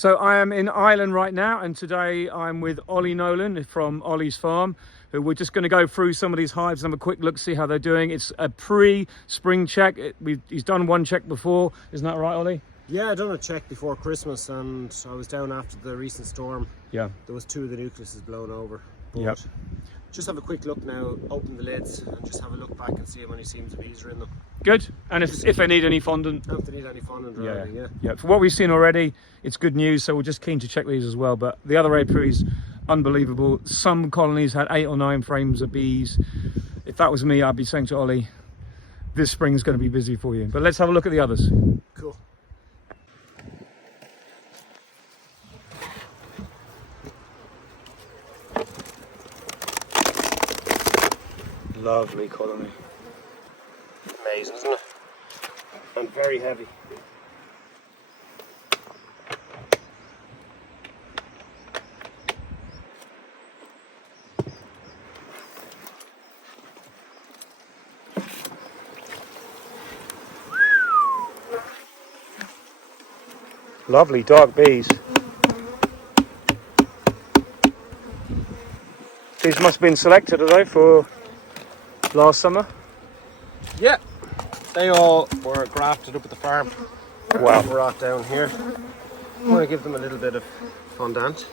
So I am in Ireland right now, and today I'm with Olly Nolan from Olly's farm, who we're just going to go through some of these hives and have a quick look, see how they're doing. It's a pre-spring check. He's done one check before, isn't that right, Olly? Yeah, I done a check before Christmas, and I was down after the recent storm. Yeah. There was 2 of the nucleuses blown over. But Yep. just have a quick look now, open the lids, and just have a look back and see how many seams of bees are in them. Good. And if they need any fondant, If they need any fondant or anything, yeah. Yeah, for what we've seen already, it's good news, so we're just keen to check these as well. But the other apiaries, unbelievable. Some colonies had 8 or 9 frames of bees. If that was me, I'd be saying to Olly, this spring's going to be busy for you. But let's have a look at the others. Cool. Lovely colony. Amazing, isn't it? And very heavy. Lovely dark bees. These must have been selected, have they, for last summer? Yeah, they all were grafted up at the farm. Wow. Brought down here. I'm going to give them a little bit of fondant.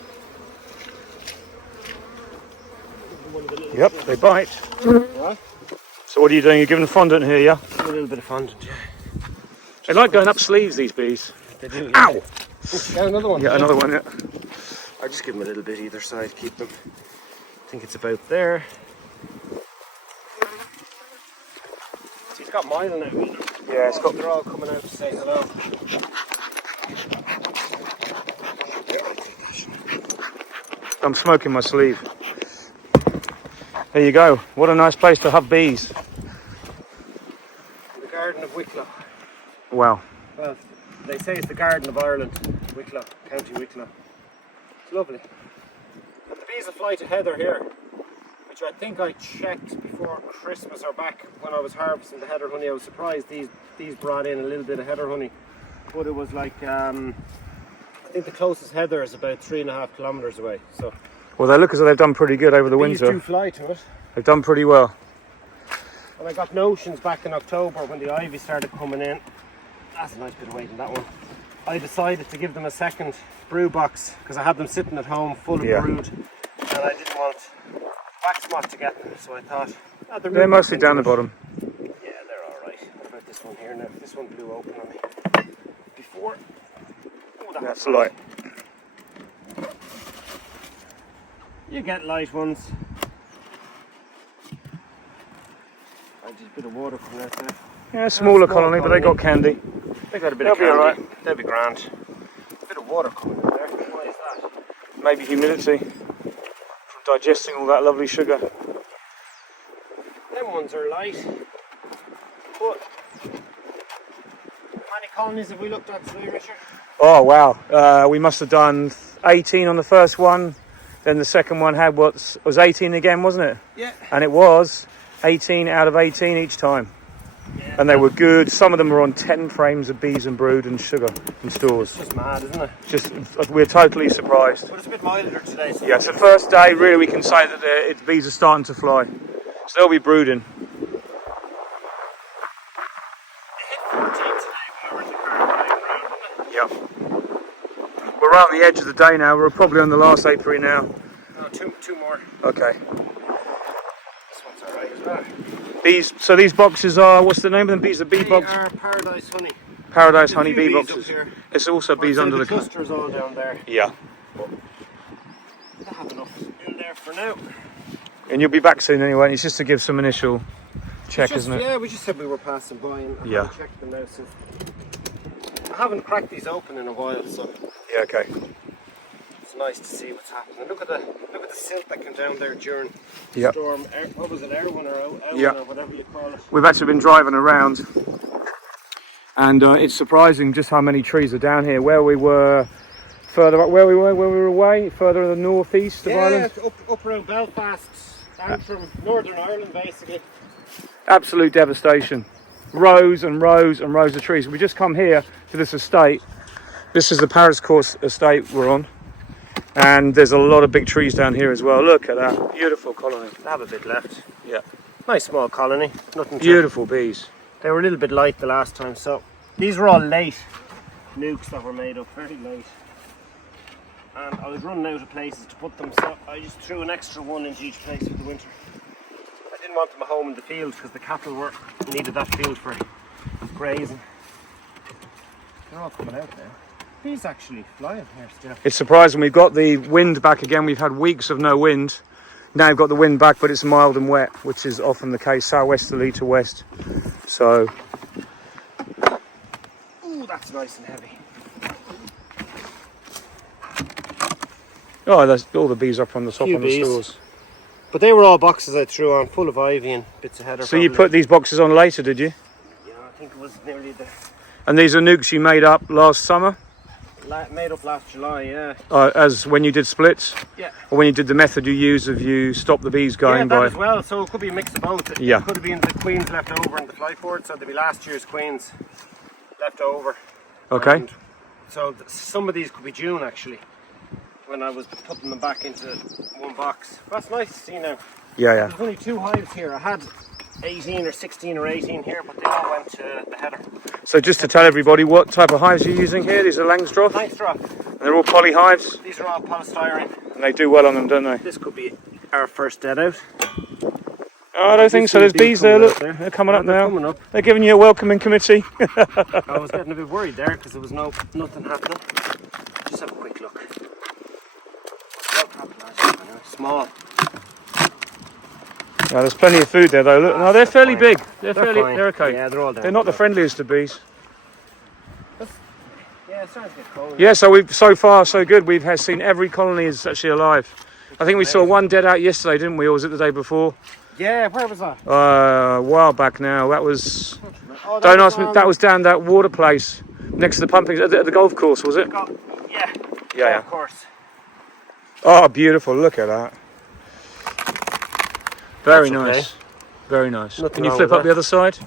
Yep, they bite. What? So what are you doing? You're giving them fondant here, yeah? A little bit of fondant, yeah. They like going up sleeves, these bees. They do. Ow! Yeah, another one. Yeah, another one, yeah. I just give them a little bit either side, keep them. I think it's about there. He's got mine on it. Yeah, it's got... They're all coming out to say hello. I'm smoking my sleeve. There you go. What a nice place to have bees. The Garden of Wicklow. Wow. Well, they say it's the Garden of Ireland, Wicklow, County Wicklow. It's lovely. And the bees that fly to heather here, which I think I checked before Christmas or back when I was harvesting the heather honey. I was surprised these brought in a little bit of heather honey, but it was like I think the closest heather is about 3.5 kilometres away. So Well, they look as though they've done pretty good over the bees winter. do fly to it. They've done pretty well. And I got notions back in October when the ivy started coming in. That's a nice bit of weight in that one. I decided to give them a second brew box because I had them sitting at home full of brood, and I didn't want wax moth to get them, so I thought They're mostly down the bottom. Yeah, they're alright. What about this one here now? This one blew open on me before. Oh, That's light. You get light ones. I just a bit of water coming out there. Yeah, smaller colony, but they got candy. They got a bit They'll of be candy. alright. They'll be grand. A bit of water coming out there. Why is that? Maybe humidity from digesting all that lovely sugar. Them ones are light. But how many colonies have we looked at today, Richard? Oh wow, we must have done 18 on the first one. Then the second one had was 18 again, wasn't it? Yeah. And it was 18 out of 18 each time. Yeah. And they were good. Some of them were on 10 frames of bees and brood and sugar and stores. It's just mad, isn't it? Just, we're totally surprised. But it's a bit milder today. So Yeah, it's the first day really we can say that the bees are starting to fly. So they'll be brooding. Yep. We're right on the edge of the day now. We're probably on the last apiary now. No, two more. Okay. This one's alright as well. Bees. So these boxes are, what's the name of them? Bees, the bee They box. are Paradise Honey. Paradise A honey few bee bees boxes. up here. It's also bees So under the the cluster's all down there. Yeah. I have enough in there for now. And you'll be back soon anyway. It's just to give some initial check, Just, isn't it? yeah, we just said we were passing by and I haven't checked them now since. I haven't cracked these open in a while, so Yeah. Okay. it's nice to see what's happening. Look at the silt that came down there during the Yep. storm. What was it, Erwin or Owen Yeah. or whatever you call it? We've actually been driving around, and it's surprising just how many trees are down here. Where we were further up, where we were away, further in the northeast of Ireland. Yeah, up around Belfast, down from Northern Ireland basically. Absolute devastation. Rows and rows and rows of trees. We just come here to this estate This is the Paris Course estate we're on. And there's a lot of big trees down here as well. Look at that. Beautiful colony. They have a bit left. Yeah. Nice small colony. Nothing. Beautiful bees. They were a little bit light the last time, so these were all late nukes that were made up, very late. And I was running out of places to put them, so I just threw an extra one into each place for the winter. I didn't want them at home in the field because the cattle needed that field for grazing. They're all coming out now. Bees actually flying here still. It's surprising. We've got the wind back again. We've had weeks of no wind. Now we've got the wind back, but it's mild and wet, which is often the case, southwesterly to west. So, ooh, that's nice and heavy. oh, there's all the bees up on the top Few on the bees. stores. But they were all boxes I threw on, full of ivy and bits of heather. So you put these boxes on later, did you? Yeah, I think it was nearly the... And these are nukes you made up last summer? Made up last July, yeah. As when you did splits? Yeah. Or when you did the method you use of you stop the bees going yeah, that by? as well, so it could be a mix of both. It Yeah. could have been the queens left over in the flyport, so there'd be last year's queens left over. Okay. And so some of these could be June actually, when I was putting them back into one box. That's nice to see now. Yeah, yeah. There's only 2 hives here. I had 18 or 16 or 18 here, but they all went to the header. So just to tell everybody what type of hives you're using here, these are Langstroth. Nice drop. And they're all poly hives. These are all polystyrene. And they do well on them, don't they? This could be our first dead out. Oh, I don't think so. There's bees there, look. They're coming up now. Coming up. They're giving you a welcoming committee. I was getting a bit worried there because there was nothing happening. Just have a quick look. Small. Yeah, there's plenty of food there though. Look, no, they're fairly fine. big. They're okay. Yeah, they're all there. They're not the friendliest of bees. Yeah, it's starting to get cold. Yeah, so far so good. We've seen every colony is actually alive. I think we saw one dead out yesterday, didn't we? Or was it the day before? Yeah, where was that? A while back now. That was. Oh, Don't ask me. That was down that water place next to the pumping at the golf course, was it? Yeah. Yeah. Of course. Oh, beautiful! Look at that. Very That's okay. nice. Very nice. Nothing Can you wrong flip with up the other side?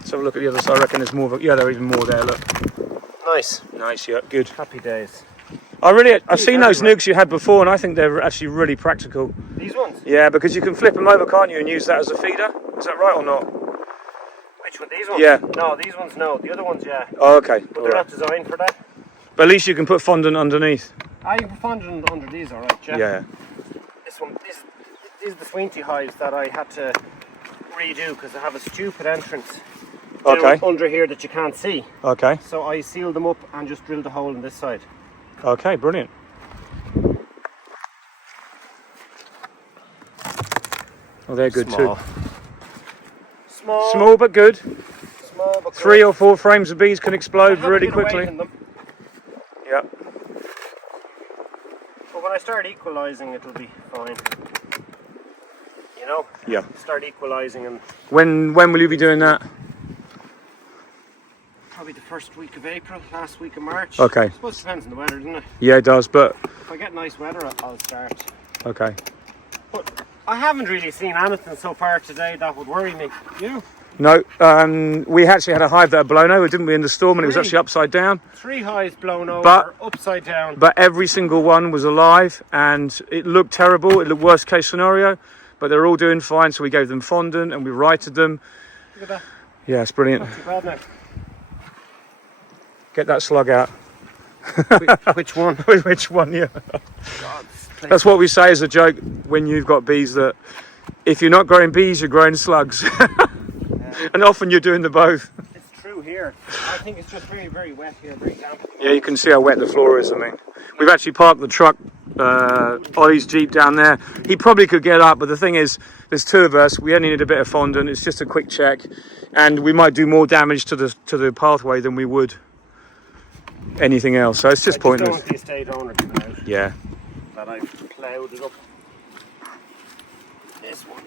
Let's have a look at the other side. I reckon there's more. Yeah, there is even more there. Look. Nice. Nice. Yeah. Good. Happy days. I've seen those nukes you had before, and I think they're actually really practical. These ones? Yeah, because you can flip them over, can't you, and use that as a feeder? Is that right or not? Which one? These ones? Yeah. No, these ones no. The other ones, yeah. Oh, okay. But they're not designed for that. But at least you can put fondant underneath. You can put fondant under these, all right, yeah. Yeah. This one, these are the Swinty hives that I had to redo because they have a stupid entrance down under here that you can't see. Okay. So I sealed them up and just drilled a hole in this side. Okay, brilliant. Oh, they're good Small. too. Small. Small but good. Small but 3 good. or 4 frames of bees can explode I really haven't been quickly. away from them, Yeah. but when I start equalising, it'll be fine. You know? Yeah. Start equalising and When will you be doing that? probably the first week of April, last week of March. Okay. I suppose it depends on the weather, doesn't it? Yeah, it does, but If I get nice weather, I'll start. okay. But I haven't really seen anything so far today that would worry me. You? No, we actually had a hive that had blown over, didn't we, in the storm, and it was actually upside down. 3 hives blown over, But- upside down. But every single one was alive, and it looked terrible. It looked worst case scenario, but they're all doing fine. So we gave them fondant and we righted them. Look at that. Yeah, it's brilliant. Not too bad now. Get that slug out. Which one? Which one? Yeah. That's what we say as a joke when you've got bees, that if you're not growing bees, you're growing slugs. And often you're doing the both. It's true here. I think it's just very, very wet here, very damp. Yeah, you can see how wet the floor is. I mean, we've actually parked the truck, Olly's Jeep down there. He probably could get up, but the thing is, there's 2 of us. We only need a bit of fondant. It's just a quick check, and we might do more damage to the pathway than we would anything else. So it's just pointless. I just don't want the estate owner to know Yeah. that I've ploughed it up. This one.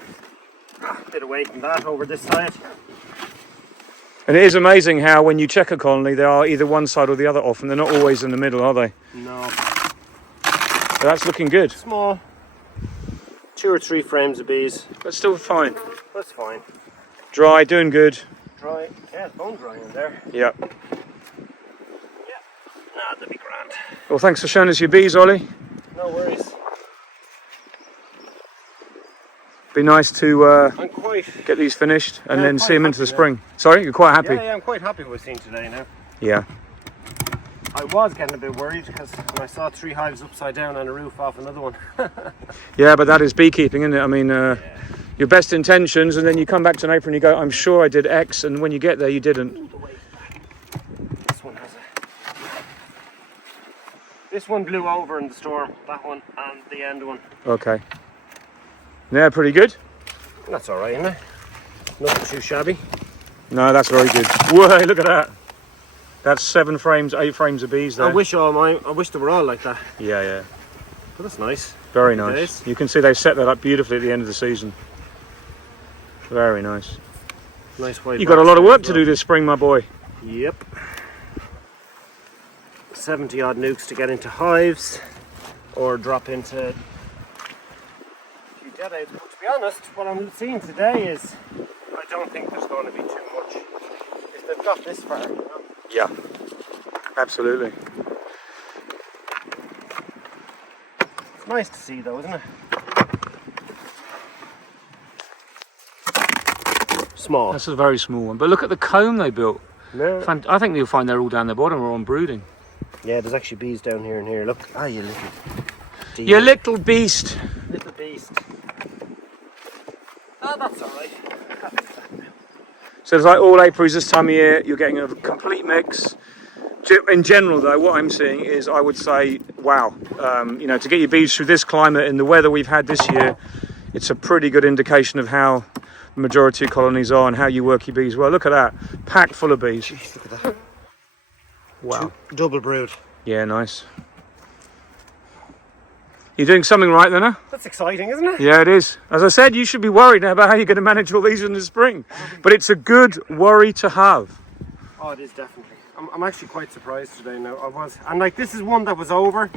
A bit away from that over this side. And it is amazing how when you check a colony, they are either one side or the other often. They're not always in the middle, are they? No. So that's looking good. Small. 2 or 3 frames of bees. But still fine. That's fine. Dry, doing good. Dry. Yeah, it's bone dry in there. Yeah. Yeah. Well, thanks for showing us your bees, Ollie. No worries. Be nice to I'm quite... get these finished and Yeah, then see them into the happy now. spring. Sorry, you're quite happy? Yeah, I'm quite happy with what we've seen today now. Yeah. I was getting a bit worried because when I saw 3 hives upside down on a roof off another one. Yeah, but that is beekeeping, isn't it? I mean, your best intentions, and then you come back to an April and you go, I'm sure I did X, and when you get there, you didn't. This one has a... This one blew over in the storm, that one and the end one. Okay. Yeah, pretty good. That's alright, isn't it? Nothing too shabby. No, that's very good. Whoa, look at that. That's 7 frames, 8 frames of bees there. I wish they were all like that. Yeah, yeah. But that's nice. Very Happy nice. days. You can see they've set that up beautifully at the end of the season. Very nice. Nice white. You've got a lot of work to do this spring, my boy. Yep. 70 odd nukes to get into hives or drop into a few dead eggs. But to be honest, what I'm seeing today is I don't think there's going to be too much if they've got this far. You know? Yeah, absolutely. It's nice to see though, isn't it? Small. That's a very small one. But look at the comb they built. No. I think you'll find they're all down the bottom or on brooding. Yeah, there's actually bees down here and here. Look. Ah, you little dear. You little beast. Little beast. Oh, that's alright. So it's like all apiaries this time of year, you're getting a complete mix. In general though, what I'm seeing is, I would say, wow, you know, to get your bees through this climate and the weather we've had this year, it's a pretty good indication of how the majority of colonies are and how you work your bees well. Look at that, packed full of bees. Jeez, look at that. Wow. Double brood. Yeah, nice. You're doing something right then, huh? That's exciting, isn't it? Yeah, it is. As I said, you should be worried now about how you're going to manage all these in the spring. But it's a good worry to have. Oh, it is definitely. I'm actually quite surprised today now. I was. And like, this is one that was over.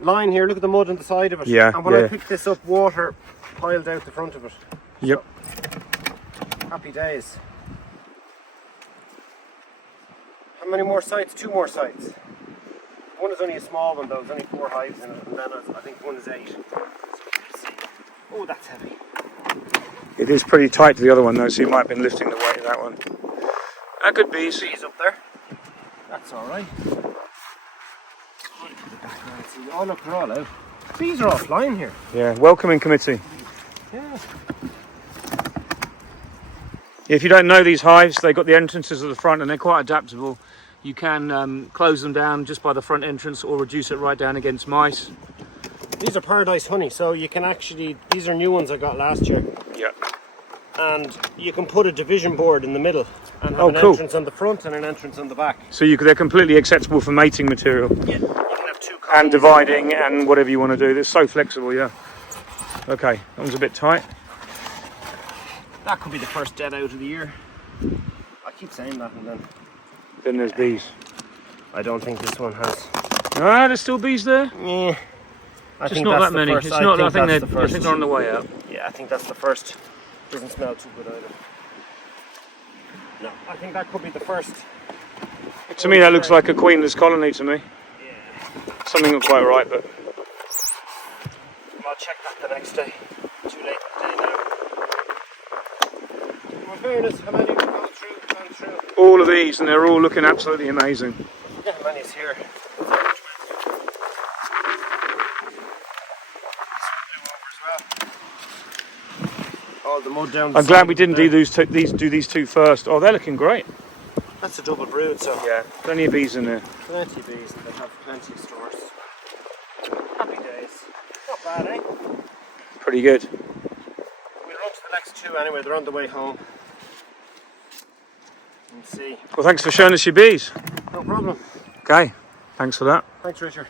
Line here, look at the mud on the side of it. Yeah, And when yeah. I picked this up, water piled out the front of it. Yep. So, happy days. How many more sites? 2 more sites. One is only a small one though, there's only 4 hives in it, and then I think one is 8. So let's see. Oh, that's heavy. It is pretty tight to the other one though, so you might have been lifting the weight of that one. Good bees. Bees up there. That's alright. Oh look, they're all out. Bees are all flying here. Yeah, welcoming committee. Yeah. If you don't know these hives, they've got the entrances at the front and they're quite adaptable. You can close them down just by the front entrance or reduce it right down against mice. These are paradise honey, so you can actually, these are new ones I got last year. Yeah. And you can put a division board in the middle and have an cool. entrance on the front and an entrance on the back. So they're completely acceptable for mating material. Yeah. You can have 2 colonies. And dividing and whatever you want to do. They're so flexible, yeah. Okay, that one's a bit tight. That could be the first dead out of the year. I keep saying that and Then there's bees. I don't think this one has. Ah, there's still bees there? Yeah. I Just think not that's that many. the first. It's not. I think that's the first. they're on the way out. Yeah, I think that's the first. Doesn't smell too good either. No, I think that could be the first. To me, that looks like a queenless colony to me. Yeah. Something not quite right, but I'll check that the next day. Too late in the day now. In fairness, how many we've gone through? all of these, and they're all looking absolutely amazing. Yeah, how many's here? Oh, the mud down the I'm glad side we didn't there. do these two first. Oh, they're looking great. That's a double brood, so Yeah, plenty of bees in there. plenty of bees, and they have plenty of stores. Happy days. Not bad, eh? Pretty good. We'll run to the next 2 anyway, they're on the way home. And see. Well, thanks for showing us your bees. No problem. Okay, thanks for that. Thanks, Richard.